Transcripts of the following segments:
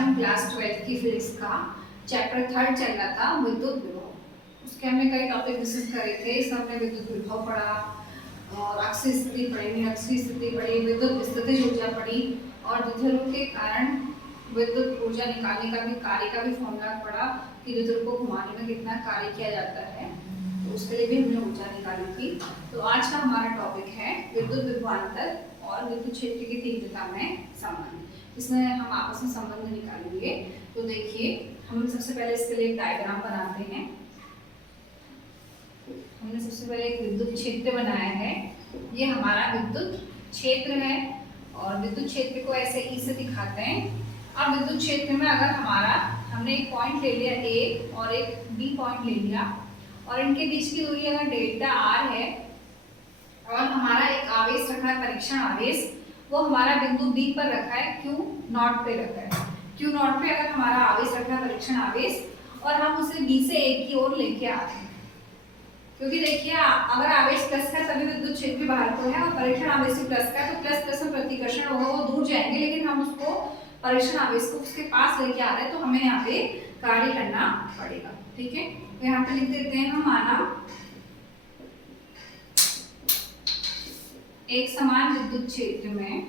हम क्लास 12 की फिजिक्स का चैप्टर 3 चल रहा था विद्युत विभव। उसके हमने कई टॉपिक डिस्कस करे थे। इसमें हमने विद्युत विभव पढ़ा और अक्षीय स्थिति पढ़ी, निरक्षीय स्थिति पढ़ी, विद्युत स्थितिज ऊर्जा पढ़ी और द्विध्रुव के कारण विद्युत ऊर्जा निकालने का भी कार्य का भी फॉर्मूला पढ़ा कि द्विध्रुव को घुमाने में कितना कार्य किया जाता है। तो उसके लिए भी हमने ऊर्जा निकाली थी। तो आज का हमारा टॉपिक है विद्युत विभवांतर और विद्युत क्षेत्र की तीव्रता में संबंध। इसमें हम आपस में संबंध निकालेंगे। तो देखिए, हम सबसे पहले इसके लिए एक डायग्राम बनाते हैं। हमने सबसे पहले एक विद्युत क्षेत्र बनाया है। ये हमारा विद्युत क्षेत्र है और विद्युत क्षेत्र को ऐसे ई से दिखाते हैं। अब विद्युत क्षेत्र में अगर हमने एक पॉइंट ले लिया ए और एक बी पॉइंट ले लिया और इनके बीच की दूरी अगर डेल्टा आर है और हमारा एक आवेश रखा है, परीक्षण आवेश, वो हमारा बिंदु बी पर रखा है, क्यू नॉट पे रखा है। क्यू नॉट पे अगर हमारा आवेश रखा है, परीक्षण आवेश, और हम उसे बी से ए की ओर लेके आ रहे हैं, क्योंकि देखिए अगर आवेश प्लस का तभी विद्युत क्षेत्र बाहर को है और परीक्षण आवेश भी प्लस का, तो प्लस प्लस में प्रतिकर्षण होगा, वो दूर जाएंगे, लेकिन हम उसको परीक्षण आवेश को उसके पास लेके आ रहे हैं, तो हमें यहाँ पे कार्य करना पड़ेगा। ठीक है, तो यहाँ पे लिख देते हैं हम माना एक समान विद्युत क्षेत्र में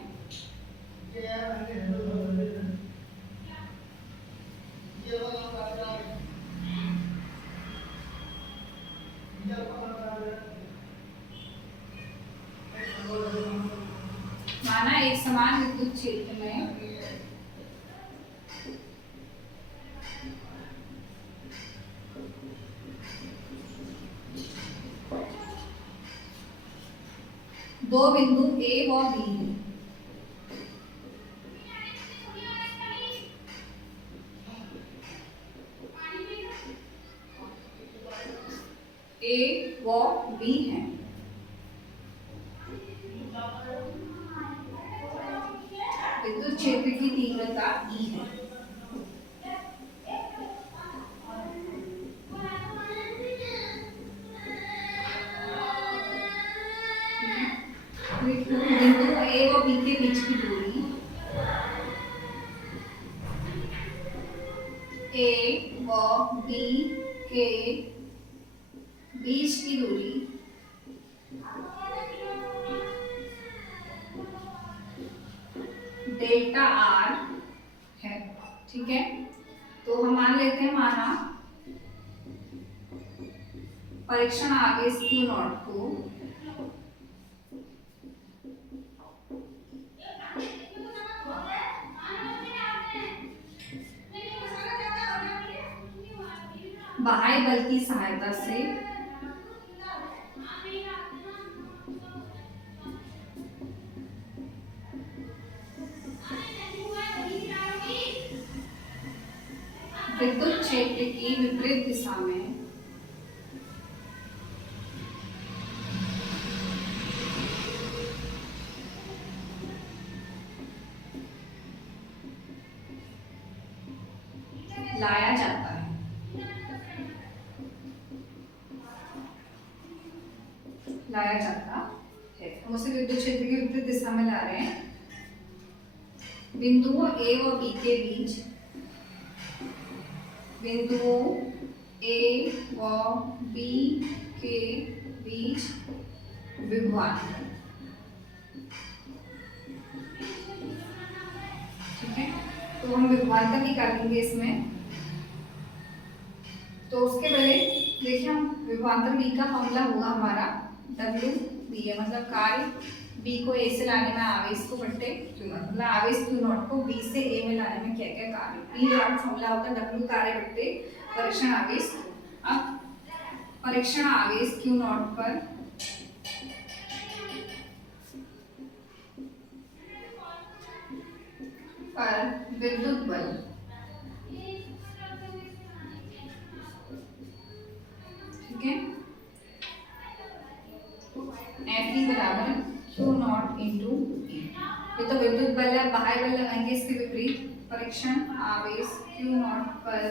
दो बिंदु ए व बी हैं। ए व बी हैं। विद्युत क्षेत्र की तीव्रता ई है। बिंदु ए व बी के बीच की दूरी ए व बी के बीच की दूरी डेल्टा आर है। ठीक है, तो हम मान लेते हैं माना परीक्षण आवेश क्यू नॉट को बाह्य बल की सहायता से विद्युत क्षेत्र की विपरीत दिशा में लाया जाता है। हम उसे विद्युत क्षेत्र की विपरीत दिशा में ला रहे हैं। बिंदुओं ए व बी के बीच, बिंदुओं ए व बी के बीच विभवांतर। ठीक है, तो हम विभवांतर निकालेंगे इसमें। तो उसके पहले देखिए, हम विभवांतर बी का फॉर्मूला होगा हमारा W बी है, मतलब कार्य बी को ए से लाने में आवेश को बट्टे क्यू नॉट, मतलब आवेश क्यू नॉट को बी से ए में लाने में क्या क्या कार्य, बी डॉट फॉर्मूला होता है W कार्य बट्टे परीक्षण आवेश। अब परीक्षण आवेश क्यू नॉट पर विद्युत बल F बराबर क्यू नॉट इंटू E। ये तो विद्युत बल है, बाह्य बल लगाएंगे इसके विपरीत, परीक्षण आवेश क्यू नॉट पर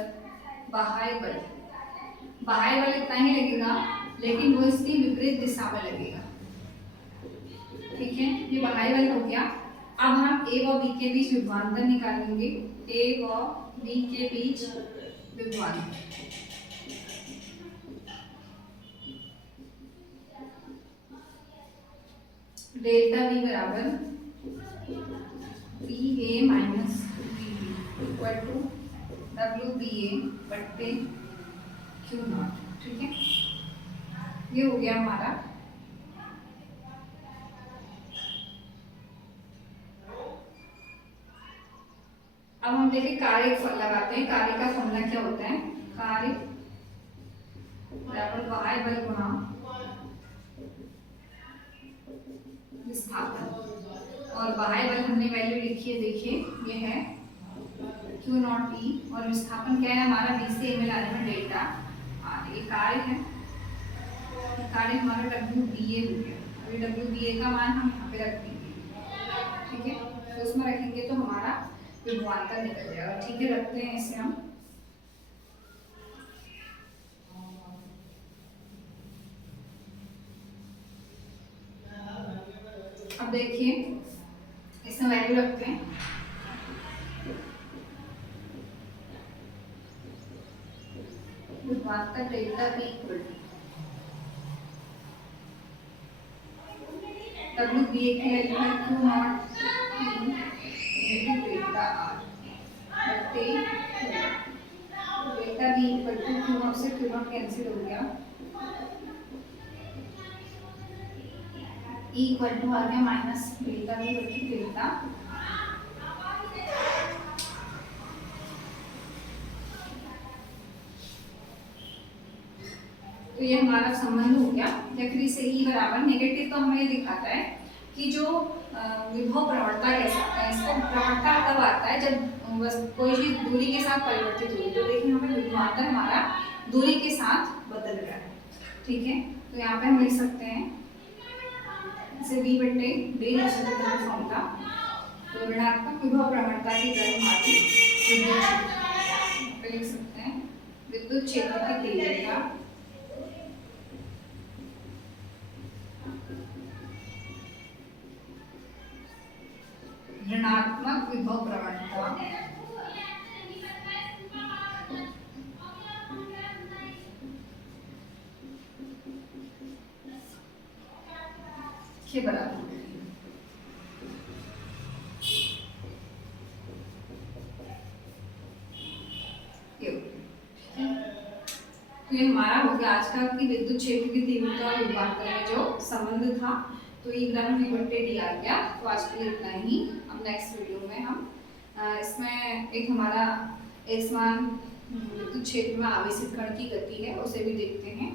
बाह्य बल इतना ही लगेगा, लेकिन वो इसकी विपरीत दिशा में लगेगा। ठीक है, ये बाह्य बल हो गया। अब हम ए व बी के बीच विभवांतर निकालेंगे। ए व बी के बीच विभवांतर। डेल्टा वी बराबर B A minus B B equal to W B A बट्टे क्यू नॉट। ठीक है, ये हो गया हमारा। अब हम देखिए कार्य लगाते हैं। कार्य का फॉर्मूला क्या होता है? कार्य बराबर y बल गुणा विस्थापन, और y बल हमने वैल्यू लिखी है, देखिए ये है Q नॉट E, और विस्थापन क्या है हमारा? b से a में लाने में डेल्टा r। ये कार्य है, कार्य हमारा WBA हो गया। अभी WBA का मान हम यहाँ पे रख देंगे। ठीक है, तो उसमें रखेंगे तो हमारा विभवांतर निकल जाएगा। ठीक है, रखते हैं इसे हम। अब देखिए इसमें वैल्यू रखते हैं। विभवांतर delta B equal to W B A की वैल्यू है क्यू नॉट डेल्टा आर बट्टे delta B equal to Q naught से क्यू नॉट कैंसिल हो गया, ई इक्वल टू आ गया माइनस डेल्टा बी बट्टे डेल्टा। तो ये हमारा संबंध हो गया। चक्री से ई बराबर नेगेटिव, तो हमें ये दिखाता है कि जो विभव प्रवणता कह सकते हैं इसको। प्रवणता तब आता है जब बस कोई चीज दूरी के साथ परिवर्तित हुई। तो देखिए हमें विभवांतर हमारा दूरी के साथ बदल रहा है। ठीक है, तो यहाँ पे हम लिख सकते हैं इसे v बट्टे डी फॉर्मूला। तो ऋणात्मक विभव प्रवणता की दर हमारी विद्युत क्षेत्र लिख सकते हैं। विद्युत क्षेत्र की तीव्रता ऋणात्मक विभव प्रवणता के बराबर। तो ये हमारा हो गया आज का कि विद्युत क्षेत्र की तीव्रता और विभवांतर में जो संबंध था। तो ये ग्राम v बट्टे डी आ गया। तो आज के लिए इतना ही। अब नेक्स्ट वीडियो में हम इसमें एक हमारा एकसमान विद्युत क्षेत्र में आवेशित कण की गति है, उसे भी देखते हैं।